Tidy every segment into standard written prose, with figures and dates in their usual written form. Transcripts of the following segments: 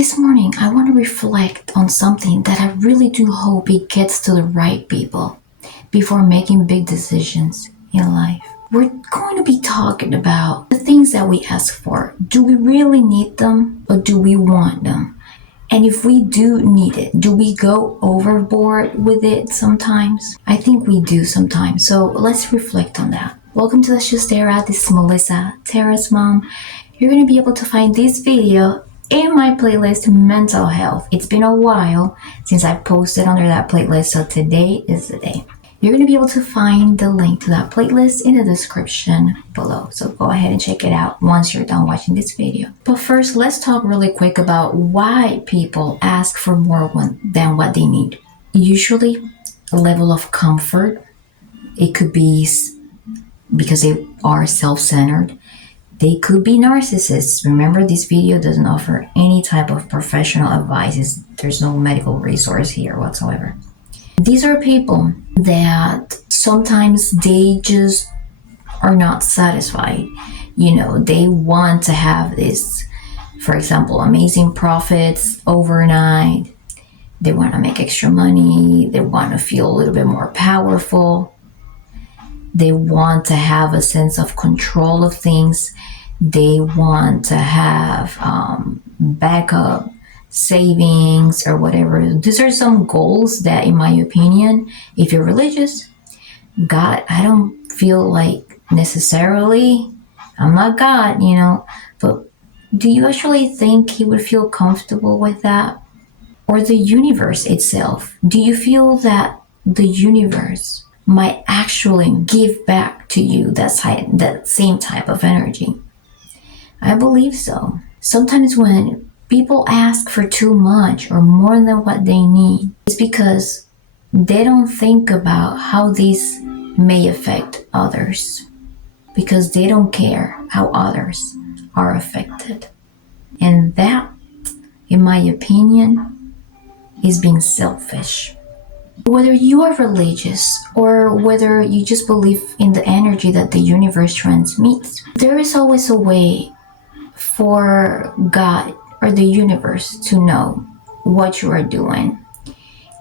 This morning, I want to reflect on something that I really do hope it gets to the right people before making big decisions in life. We're going to be talking about the things that we ask for. Do we really need them or do we want them? And if we do need it, do we go overboard with it sometimes? I think we do sometimes. So let's reflect on that. Welcome to the Show Tara. This is Melissa, Tara's mom. You're going to be able to find this video in my playlist Mental Health. It's been a while since I posted under that playlist, so today is the day. You're going to be able to find the link to that playlist in the description below. So go ahead and check it out once you're done watching this video. But first, let's talk really quick about why people ask for more than what they need. Usually, a level of comfort. It could be because they are self-centered. They could be narcissists. Remember, this video doesn't offer any type of professional advice. There's no medical resource here whatsoever. These are people that sometimes they just are not satisfied. They want to have this, for example, amazing profits overnight. They want to make extra money. They want to feel a little bit more powerful. They want to have a sense of control of things. They want to have backup savings or whatever. These are some goals that, in my opinion, if you're religious, God, I don't feel like necessarily, I'm not God, but do you actually think he would feel comfortable with that? Or the universe itself? Do you feel that the universe might actually give back to you that same type of energy? I believe so. Sometimes when people ask for too much or more than what they need, it's because they don't think about how this may affect others, because they don't care how others are affected. And that, in my opinion, is being selfish. Whether you are religious or whether you just believe in the energy that the universe transmits, there is always a way for God or the universe to know what you are doing.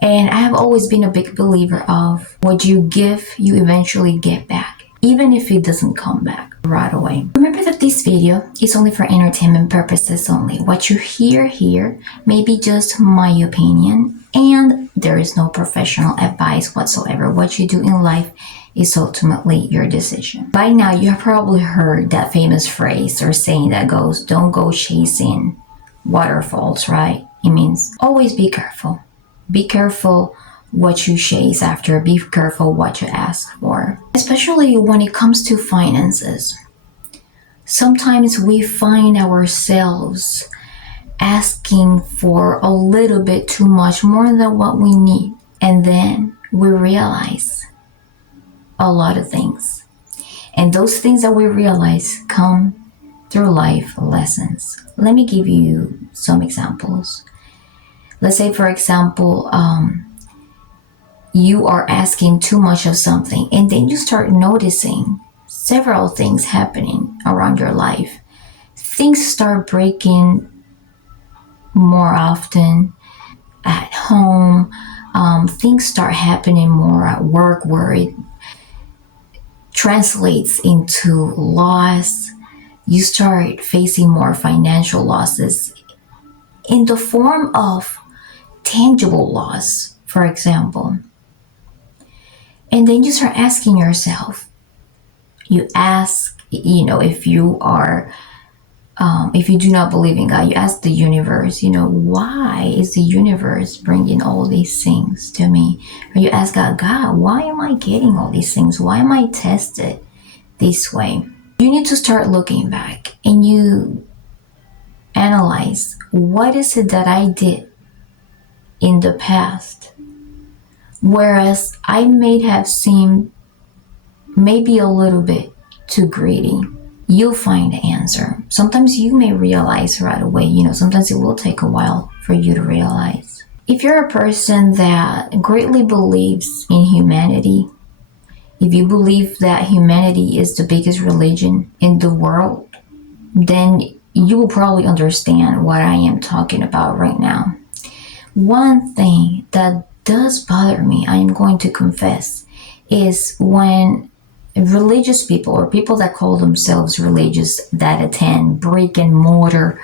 And I have always been a big believer of what you give, you eventually get back, even if it doesn't come back right away. Remember that this video is only for entertainment purposes only. What you hear here may be just my opinion, and there is no professional advice whatsoever. What you do in life is ultimately your decision. By now, you have probably heard that famous phrase or saying that goes, don't go chasing waterfalls, right? It means always be careful. Be careful what you chase after. Be careful what you ask for. Especially when it comes to finances. Sometimes we find ourselves asking for a little bit too much, more than what we need. And then we realize a lot of things. And those things that we realize come through life lessons. Let me give you some examples. Let's say, for example, you are asking too much of something, and then you start noticing several things happening around your life. Things start breaking more often at home. Things start happening more at work, where it translates into loss. You start facing more financial losses in the form of tangible loss, for example. And then you start asking yourself, you ask, if you do not believe in God, you ask the universe, why is the universe bringing all these things to me? Or you ask God, why am I getting all these things? Why am I tested this way? You need to start looking back and you analyze, what is it that I did in the past, whereas I may have seemed maybe a little bit too greedy? You'll find the answer. Sometimes you may realize right away, sometimes it will take a while for you to realize. If you're a person that greatly believes in humanity, if you believe that humanity is the biggest religion in the world, then you will probably understand what I am talking about right now. One thing that does bother me, I am going to confess, is when religious people or people that call themselves religious that attend brick and mortar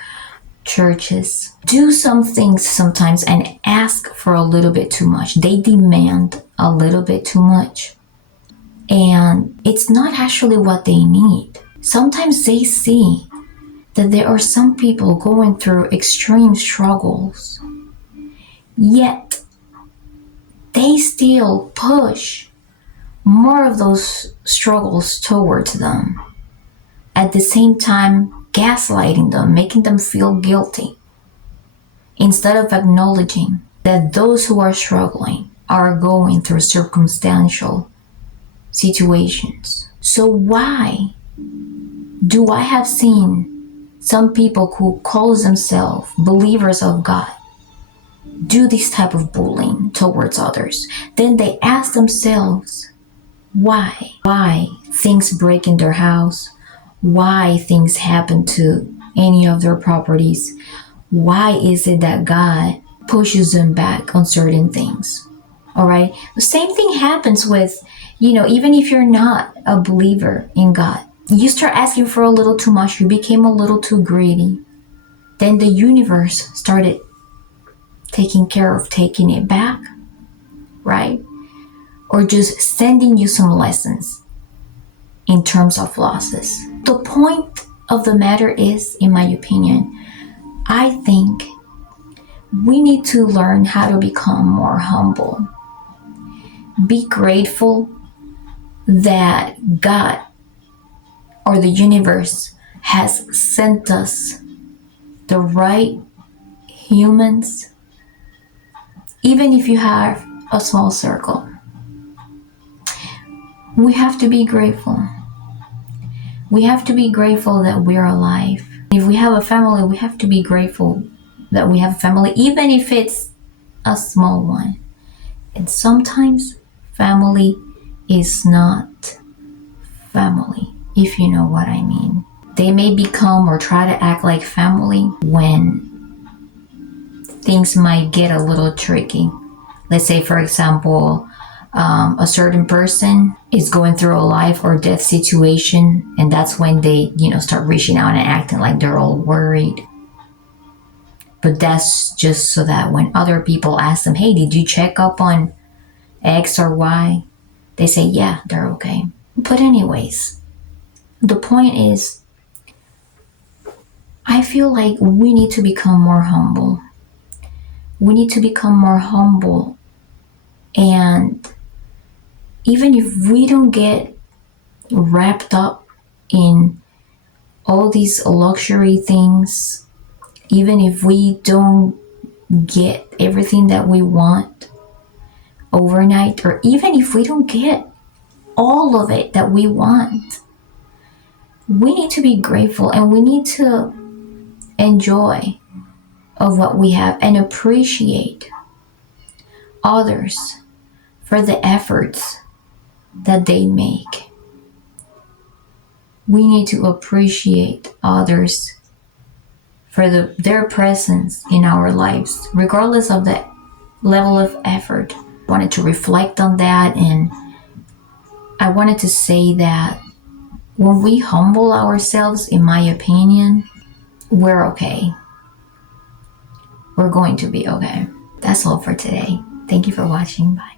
churches do some things sometimes and ask for a little bit too much. They demand a little bit too much. And it's not actually what they need. Sometimes they see that there are some people going through extreme struggles, yet they still push more of those struggles towards them. At the same time, gaslighting them, making them feel guilty, instead of acknowledging that those who are struggling are going through circumstantial situations. So why do I have seen some people who call themselves believers of God do this type of bullying towards others? Then they ask themselves, why? Why things break in their house? Why things happen to any of their properties? Why is it that God pushes them back on certain things? All right. The same thing happens with, even if you're not a believer in God, you start asking for a little too much. You became a little too greedy. Then the universe started taking care of taking it back, right? Or just sending you some lessons in terms of losses. The point of the matter is, in my opinion, I think we need to learn how to become more humble. Be grateful that God or the universe has sent us the right humans, even if you have a small circle. We have to be grateful. We have to be grateful that we're alive. If we have a family, we have to be grateful that we have a family, even if it's a small one. And sometimes family is not family, if you know what I mean. They may become or try to act like family when things might get a little tricky. Let's say, for example, a certain person is going through a life or death situation, and that's when they, start reaching out and acting like they're all worried. But that's just so that when other people ask them, hey, did you check up on X or Y? They say, yeah, they're okay. But anyways, the point is, I feel like we need to become more humble. We need to become more humble. And even if we don't get wrapped up in all these luxury things, even if we don't get everything that we want overnight, or even if we don't get all of it that we want, we need to be grateful and we need to enjoy of what we have and appreciate others for the efforts that they make. We need to appreciate others for their presence in our lives, regardless of the level of effort. I wanted to reflect on that, and I wanted to say that when we humble ourselves, in my opinion, we're okay. We're going to be okay. That's all for today. Thank you for watching. Bye.